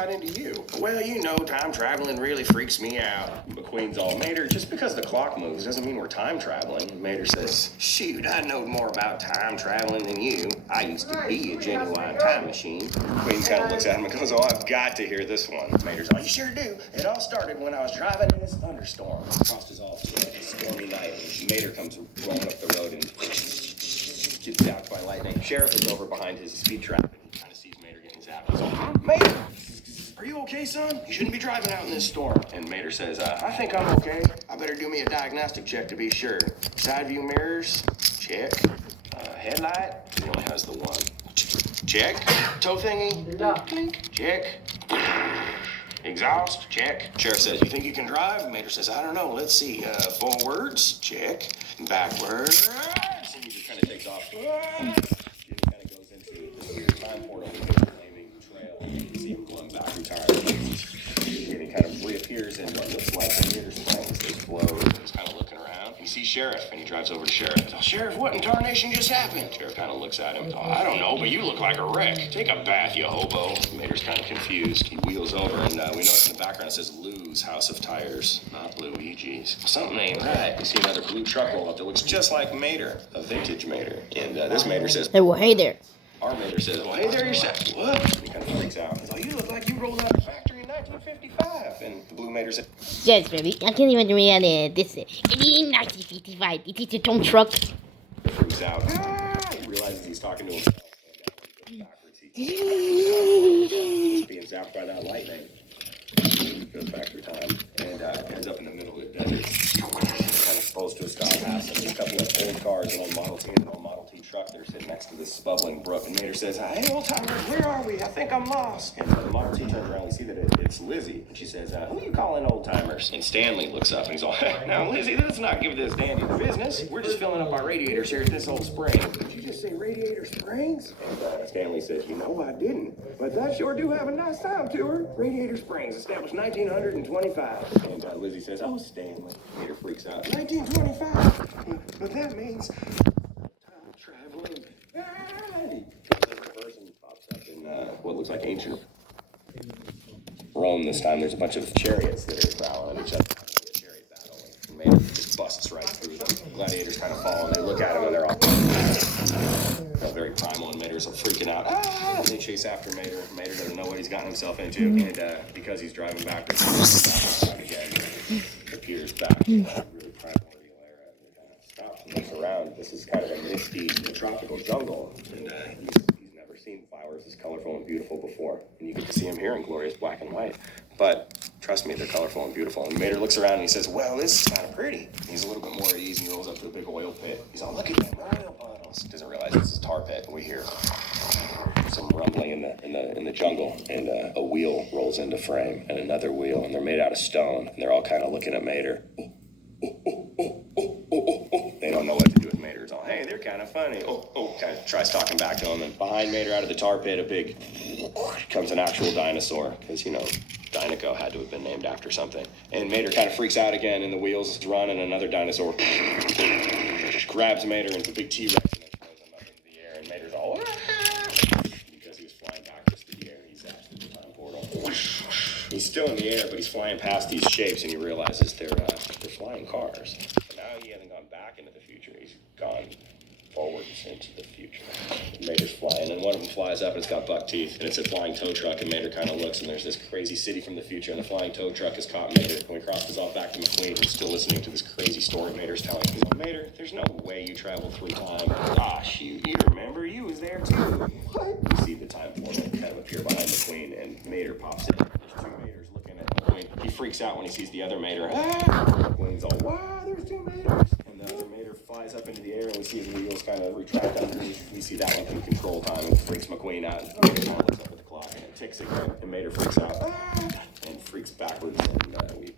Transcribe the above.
got into you? Well, you know, time traveling really freaks me out. McQueen's all, Mater, just because the clock moves doesn't mean we're time traveling. Mater says, shoot, I know more about time traveling than you. I used to be a genuine time machine. McQueen kind of looks at him and goes, oh, I've got to hear this one. Mater's all, you sure do. It all started when I was driving in this thunderstorm. Frost is off to a stormy night. Mater comes rolling up the road and gets zapped by lightning. Sheriff is over behind his speed trap and he kind of sees Mater getting zapped. He's all, Mater, are you okay, son? You shouldn't be driving out in this storm. And Mater says, I think I'm okay. I better do me a diagnostic check to be sure. Side view mirrors, check. Headlight, he only has the one. Check. Toe thingy, clink, check. Exhaust, check. Sheriff says, you think you can drive? Mater says, I don't know. Let's see. Forwards, check. Backwards. And he just kind of takes off. He kind of goes into this weird time portal with a flaming trail. You see him going back in time. And he kind of reappears in what looks like a theater springs. They explode. He's kind of looking around. He sees Sheriff, and he drives over to Sheriff. Oh, Sheriff, what in tarnation just happened? Sheriff kind of looks at him. Oh, I don't know, but you look like a wreck. Take a bath, you hobo. Mater's kind of confused. He wheels over, and we notice in the background it says Lou's House of Tires, not Luigi's. Something ain't right. You see another blue truck roll up that looks just like Mater, a vintage Mater. And this Mater says, Hey, well, hey there. Our Mater says, well, hey there yourself. What? And he kind of freaks out. He's like, you look like you rolled out of the factory in 1955. And the blue Mater said, Yes, baby. I can't even read this. It is 1955. It is a tow truck. He freaks out. He realizes he's talking to himself. And when he goes backwards, he's being zapped by that lightning. He goes back through time and ends up in the middle of the desert. Kind of supposed to a stop pass. And there's a couple of old cars, an old Model T and an old Model T truck. They're sitting next to this bubbling brook. And Mater says, hey, old timer, where are we? I think I'm lost. And the Model T turns around. We see that it's Lizzie. And she says, who are you calling old timers? And Stanley looks up and he's all, now, Lizzie, let's not give this dandy the business. We're just filling up our radiators here at this old spring. Did you just say Radiator Springs? And Stanley says, you know, I didn't. But that sure do have a nice time to her. Radiator Springs, established 1925. And Lizzie says, oh, Stanley. Mater freaks out. 1925? But that means time traveling. He goes in reverse and pops up in what looks like ancient Rome this time. There's a bunch of chariots that are prowling at each other. A chariot battle. And Mater just busts right through them. Gladiators kind of fall and they look at him and they're all very primal, and Mater's freaking out. And they chase after Mater. Mater doesn't know what he's gotten himself into, and because he's driving backwards, again, appears back. Really primordial era. And he kind of stops and looks around. This is kind of a misty tropical jungle, and he's never seen flowers as colorful and beautiful before. And you get to see them here in glorious black and white. But trust me, they're colorful and beautiful. And Mater looks around and he says, well, this is kind of pretty. And he's a little bit more at ease and he rolls up to a big oil pit. He's all, look at them oil puddles. Doesn't realize this is a tar pit. And we hear some rumbling in the jungle, and a wheel rolls into frame, and another wheel, and they're made out of stone. And they're all kind of looking at Mater. They don't know what to do with Mater. It's all, hey, they're kind of funny. Kind of tries talking back to him. And behind Mater, out of the tar pit, comes an actual dinosaur. Because, you know, Dinoco had to have been named after something. And Mater kind of freaks out again, and the wheels run, and another dinosaur grabs Mater into a big T-Rex and then throws him up into the air. And Mater's all, because he was flying backwards through the air. He's actually the time portal. He's still in the air, but he's flying past these shapes, and he realizes they're flying cars. So now he hasn't gone back into the future. He's gone forwards into the future. Mater's flying, and one of them flies up and it's got buck teeth, and it's a flying tow truck, and Mater kind of looks, and there's this crazy city from the future, and the flying tow truck has caught Mater. When he crosses off back to McQueen, who's still listening to this crazy story Mater's telling. He's like, Mater, there's no way you traveled through time. Gosh, you remember? You was there too. What? You see the time portal kind of appear behind McQueen, and Mater pops in. There's two Maters looking at McQueen. He freaks out when he sees the other Mater. McQueen's all, wow, there's two Maters. And the other Mater flies up into the air, and we see his wheels kind of retract underneath. We see that one can control time and freaks McQueen out. And Mater kind of looks up at the clock, and it ticks again, and Mater freaks out and freaks backwards, and we